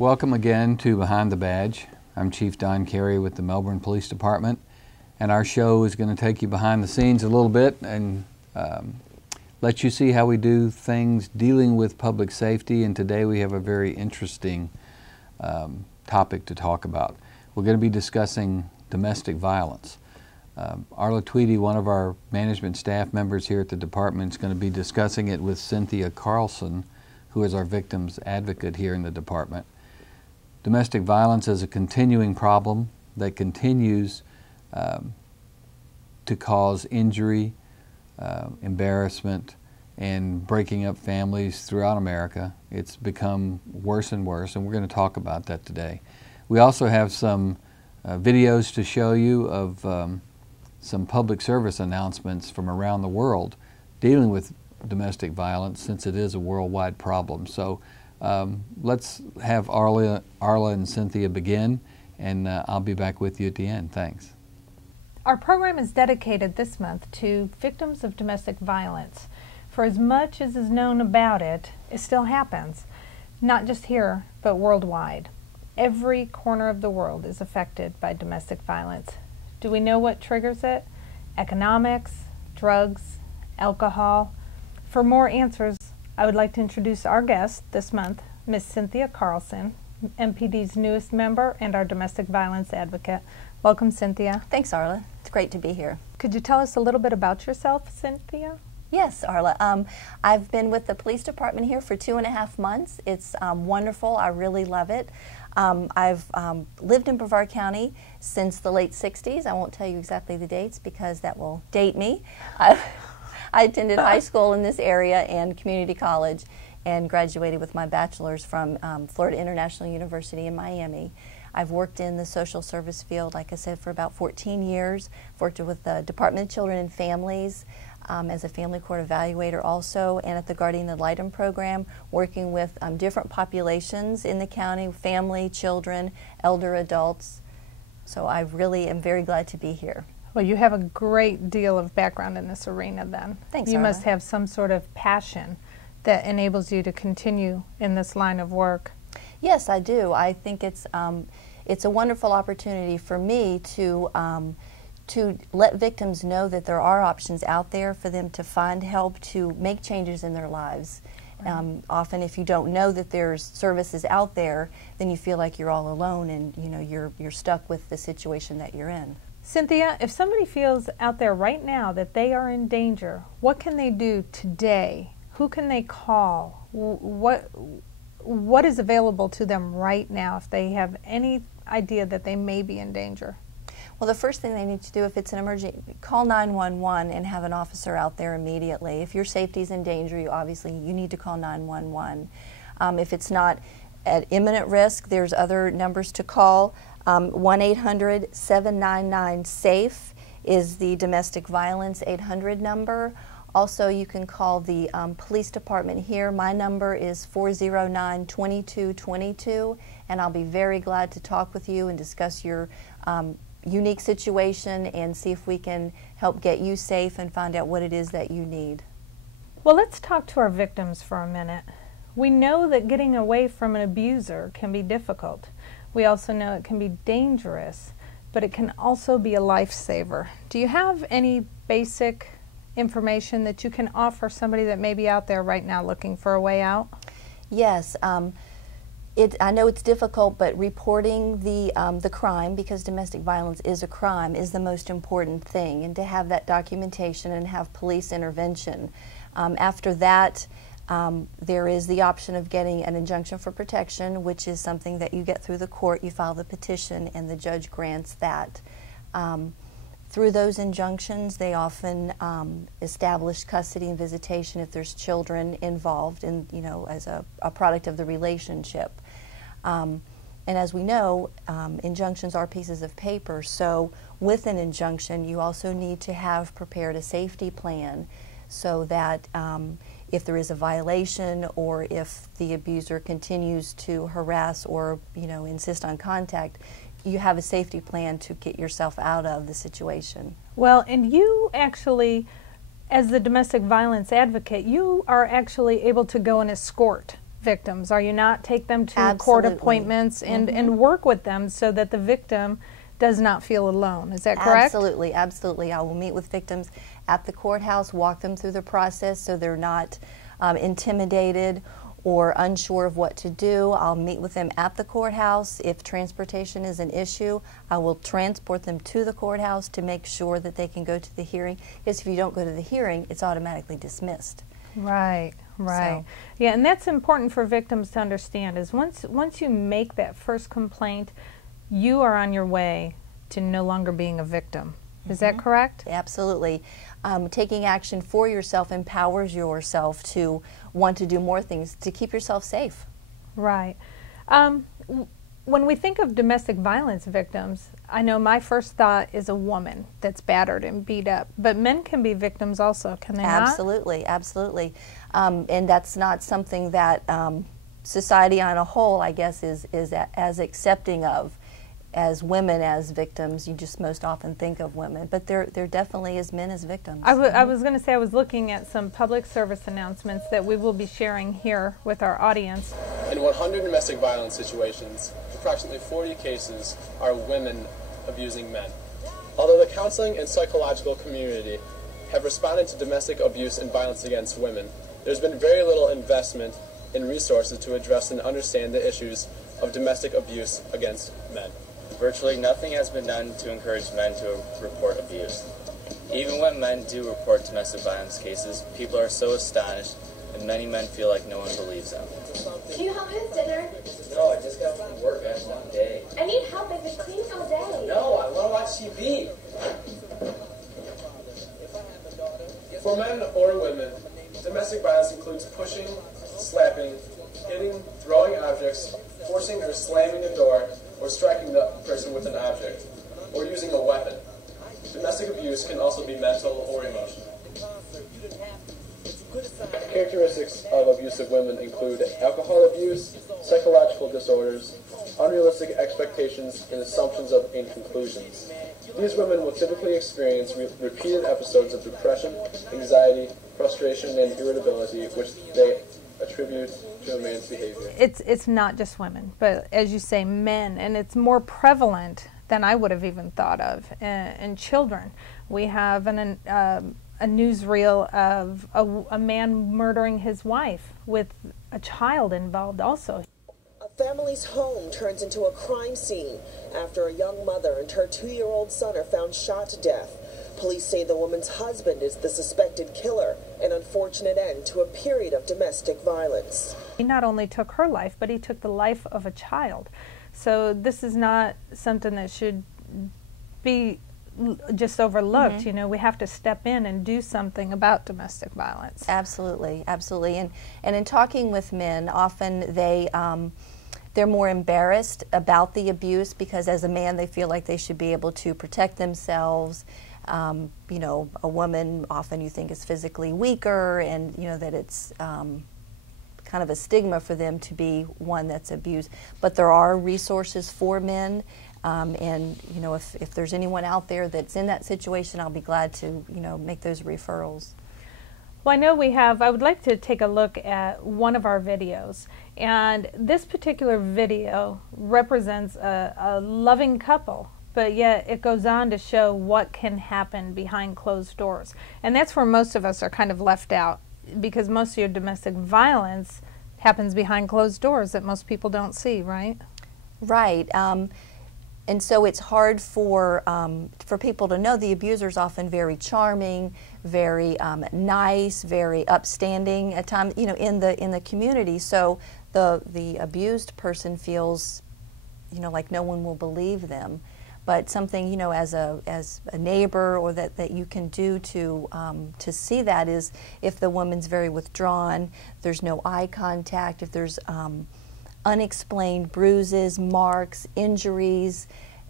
Welcome again to Behind the Badge. I'm Chief Don Carey with the Melbourne Police Department, and our show is going to take you behind the scenes a little bit and let you see how we do things dealing with public safety. And today we have a very interesting topic to talk about. We're going to be discussing domestic violence. Arla Tweedy, one of our management staff members here at the department, is going to be discussing it with Cynthia Carlson, who is our victims advocate here in the department. Domestic violence is a continuing problem that continues to cause injury, embarrassment, and breaking up families throughout America. It's become worse and worse, and we're going to talk about that today. We also have some videos to show you of some public service announcements from around the world dealing with domestic violence, since it is a worldwide problem. So let's have Arla and Cynthia begin, and I'll be back with you at the end. Thanks. Our program is dedicated this month to victims of domestic violence. For as much as is known about it, it still happens, not just here, but worldwide. Every corner of the world is affected by domestic violence. Do we know what triggers it? Economics, drugs, alcohol? For more answers, I would like to introduce our guest this month, Ms. Cynthia Carlson, MPD's newest member and our domestic violence advocate. Welcome, Cynthia. Thanks, Arla. It's great to be here. Could you tell us a little bit about yourself, Cynthia? Yes, Arla. I've been with the police department here for 2.5 months. It's wonderful. I really love it. I've lived in Brevard County since the late 60s. I won't tell you exactly the dates because that will date me. I attended high school in this area and community college and graduated with my bachelor's from Florida International University in Miami. I've worked in the social service field, like I said, for about 14 years. I've worked with the Department of Children and Families as a family court evaluator also, and at the Guardian Ad Litem program, working with different populations in the county, family, children, elder adults. So I really am very glad to be here. Well, you have a great deal of background in this arena then. Thanks, You Arla. must have some sort of passion that enables you to continue in this line of work. Yes, I do. I think it's a wonderful opportunity for me to let victims know that there are options out there for them to find help to make changes in their lives. Right. Often, if you don't know that there's services out there, then you feel like you're all alone, and you're stuck with the situation that you're in. Cynthia, if somebody feels out there right now that they are in danger, what can they do today? Who can they call? What is available to them right now if they have any idea that they may be in danger? Well, the first thing they need to do, if it's an emergency, call 911 and have an officer out there immediately. If your safety is in danger, you need to call 911. If it's not at imminent risk, there's other numbers to call. 1-800-799-SAFE is the domestic violence 800 number. Also, you can call the police department here. My number is 409-2222, and I'll be very glad to talk with you and discuss your unique situation and see if we can help get you safe and find out what it is that you need. Well, let's talk to our victims for a minute. We know that getting away from an abuser can be difficult. We also know it can be dangerous, but it can also be a lifesaver. Do you have any basic information that you can offer somebody that may be out there right now looking for a way out? Yes. I know it's difficult, but reporting the crime, because domestic violence is a crime, is the most important thing, and to have that documentation and have police intervention. After that, there is the option of getting an injunction for protection, which is something that you get through the court. You file the petition and the judge grants that. Through those injunctions, they often establish custody and visitation if there's children involved in, as a product of the relationship. And as we know, injunctions are pieces of paper, so with an injunction, you also need to have prepared a safety plan so that if there is a violation or if the abuser continues to harass or insist on contact, you have a safety plan to get yourself out of the situation. Well, and you actually, as the domestic violence advocate, you are actually able to go and escort victims, are you not? Take them to court Absolutely. appointments and work with them so that the victim does not feel alone. Is that correct? Absolutely, absolutely. I will meet with victims at the courthouse, walk them through the process so they're not intimidated or unsure of what to do. I'll meet with them at the courthouse. If transportation is an issue, I will transport them to the courthouse to make sure that they can go to the hearing. Because if you don't go to the hearing, it's automatically dismissed. Right, right. So. Yeah, and that's important for victims to understand is once you make that first complaint, you are on your way to no longer being a victim. Is that correct? Absolutely. Taking action for yourself empowers yourself to want to do more things to keep yourself safe. Right. When we think of domestic violence victims, I know my first thought is a woman that's battered and beat up, but men can be victims also, can they not? Absolutely, absolutely. And that's not something that society on a whole, I guess, is as accepting of as women as victims. You just most often think of women, but there definitely is men as victims. I was going to say I was looking at some public service announcements that we will be sharing here with our audience. In 100 domestic violence situations, approximately 40 cases are women abusing men. Although the counseling and psychological community have responded to domestic abuse and violence against women, there's been very little investment in resources to address and understand the issues of domestic abuse against men. Virtually nothing has been done to encourage men to report abuse. Even when men do report domestic violence cases, people are so astonished, and many men feel like no one believes them. Can you help me with dinner? No, I just got from work. I had a long day. I need help. I've been cleaning all day. No, I want to watch TV. For men or women, domestic violence includes pushing, slapping, hitting, throwing objects, forcing or slamming a door, or striking the person with an object, or using a weapon. Domestic abuse can also be mental or emotional. Characteristics of abusive women include alcohol abuse, psychological disorders, unrealistic expectations, and assumptions and conclusions. These women will typically experience repeated episodes of depression, anxiety, frustration, and irritability, which they attribute to a man's behavior. It's not just women, but as you say, men, and it's more prevalent than I would have even thought of in children. We have a newsreel of a man murdering his wife with a child involved also. A family's home turns into a crime scene after a young mother and her 2-year-old son are found shot to death. Police say the woman's husband is the suspected killer, an unfortunate end to a period of domestic violence. He not only took her life, but he took the life of a child. So this is not something that should be just overlooked. You know, we have to step in and do something about domestic violence. Absolutely, absolutely. And in talking with men, often they're more embarrassed about the abuse because as a man they feel like they should be able to protect themselves. You know, a woman often you think is physically weaker, and you know that it's kind of a stigma for them to be one that's abused. But there are resources for men, and you know, if there's anyone out there that's in that situation, I'll be glad to, you know, make those referrals. Well, I know we have, I would like to take a look at one of our videos, and this particular video represents a loving couple, but yet it goes on to show what can happen behind closed doors. And that's where most of us are kind of left out, because most of your domestic violence happens behind closed doors that most people don't see, right? Right. And so it's hard for people to know the abuser's often very charming, very nice, very upstanding at times, you know, in the community. So the abused person feels, you know, like no one will believe them. But something, you know, as a neighbor, or that you can do to see that is if the woman's very withdrawn, there's no eye contact, if there's unexplained bruises, marks, injuries,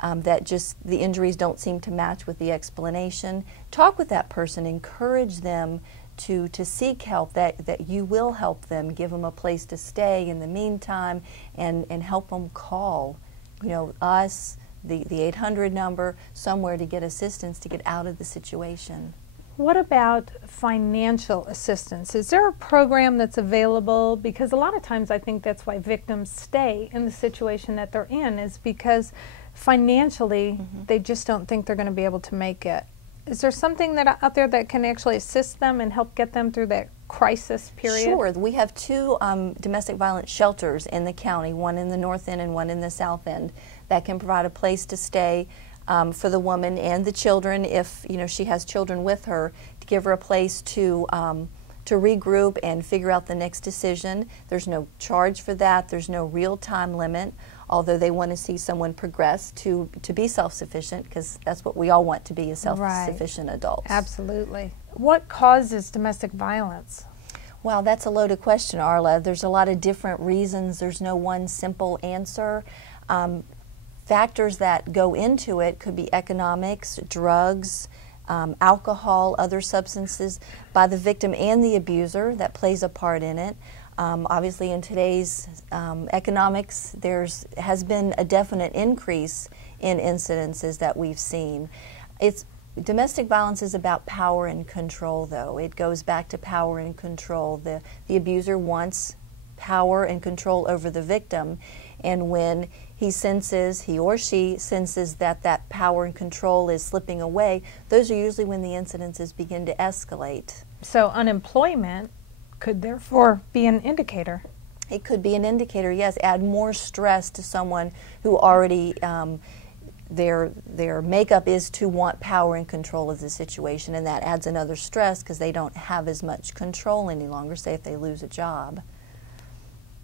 that just the injuries don't seem to match with the explanation. Talk with that person, encourage them to seek help, that you will help them, give them a place to stay in the meantime, and help them call, you know, us, the 800 number, somewhere to get assistance to get out of the situation. What about financial assistance? Is there a program that's available? Because a lot of times I think that's why victims stay in the situation that they're in, is because financially they just don't think they're going to be able to make it. Is there something that out there that can actually assist them and help get them through that crisis period? Sure. We have two domestic violence shelters in the county, one in the north end and one in the south end, that can provide a place to stay for the woman and the children, if she has children with her, to give her a place to regroup and figure out the next decision. There's no charge for that. There's no real time limit, although they want to see someone progress to be self-sufficient, because that's what we all want to be, as self-sufficient adults. Absolutely. What causes domestic violence? Wow, that's a loaded question, Arla. There's a lot of different reasons. There's no one simple answer. Factors that go into it could be economics, drugs, alcohol, other substances by the victim and the abuser that plays a part in it. Obviously, in today's economics, has been a definite increase in incidences that we've seen. Domestic violence is about power and control, though. It goes back to power and control. The abuser wants power and control over the victim, and when he or she senses that power and control is slipping away, those are usually when the incidences begin to escalate. So unemployment could therefore be an indicator. It could be an indicator, yes. Add more stress to someone who already their makeup is to want power and control of the situation, and that adds another stress because they don't have as much control any longer, say if they lose a job.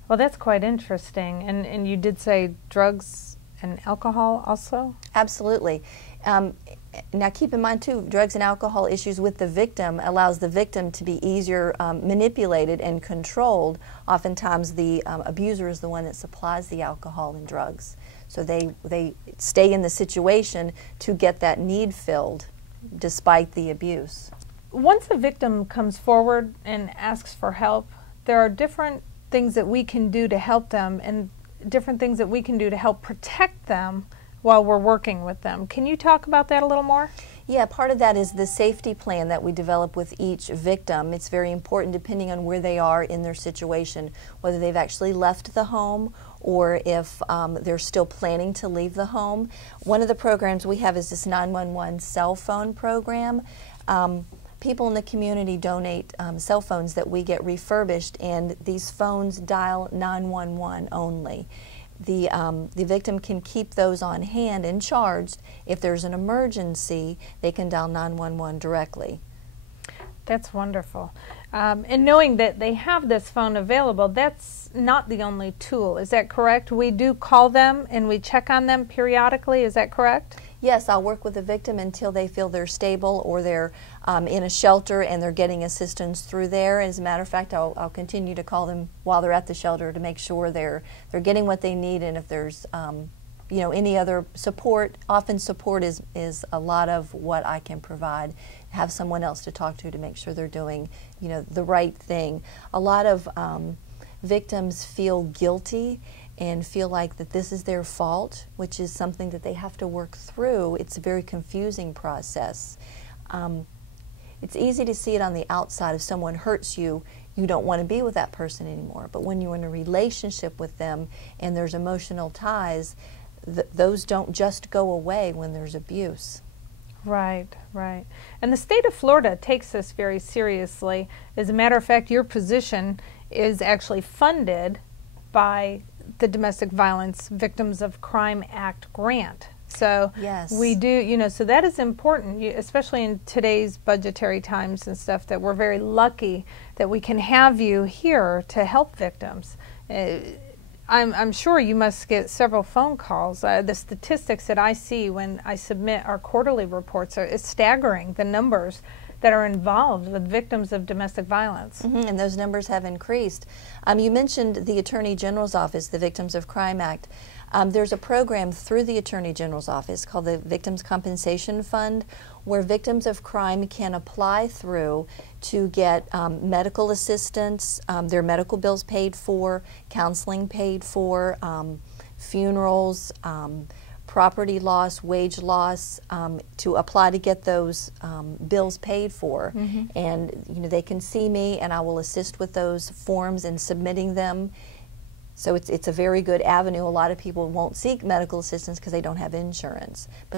Well, that's quite interesting. And you did say drugs and alcohol also? Absolutely. Now keep in mind too, drugs and alcohol issues with the victim allows the victim to be easier manipulated and controlled. Oftentimes the abuser is the one that supplies the alcohol and drugs. So they stay in the situation to get that need filled despite the abuse. Once a victim comes forward and asks for help, there are different things that we can do to help them and different things that we can do to help protect them while we're working with them. Can you talk about that a little more? Yeah, part of that is the safety plan that we develop with each victim. It's very important depending on where they are in their situation, whether they've actually left the home or if they're still planning to leave the home. One of the programs we have is this 911 cell phone program. People in the community donate cell phones that we get refurbished, and these phones dial 911 only. The victim can keep those on hand and charged. If there's an emergency, they can dial 911 directly. That's wonderful. And knowing that they have this phone available, that's not the only tool. Is that correct? We do call them and we check on them periodically. Is that correct? Yes, I'll work with the victim until they feel they're stable or they're in a shelter and they're getting assistance through there. As a matter of fact, I'll continue to call them while they're at the shelter to make sure they're getting what they need, and if there's any other support. Often support is a lot of what I can provide. Have someone else to talk to make sure they're doing the right thing. A lot of victims feel guilty and feel like that this is their fault, which is something that they have to work through. It's a very confusing process. It's easy to see it on the outside. If someone hurts you, you don't want to be with that person anymore. But when you're in a relationship with them and there's emotional ties, those don't just go away when there's abuse. Right, right. And the state of Florida takes this very seriously. As a matter of fact, your position is actually funded by the Domestic Violence Victims of Crime Act grant. So yes, we do, so that is important, especially in today's budgetary times and stuff, that we're very lucky that we can have you here to help victims. I'm sure you must get several phone calls. The statistics that I see when I submit our quarterly reports is staggering, the numbers that are involved with victims of domestic violence. And those numbers have increased. You mentioned the Attorney General's Office, the Victims of Crime Act. There's a program through the Attorney General's Office called the Victims Compensation Fund, where victims of crime can apply through to get medical assistance, their medical bills paid for, counseling paid for, funerals, property loss, wage loss, to apply to get those bills paid for. And they can see me, and I will assist with those forms and submitting them. So it's a very good avenue. A lot of people won't seek medical assistance because they don't have insurance. But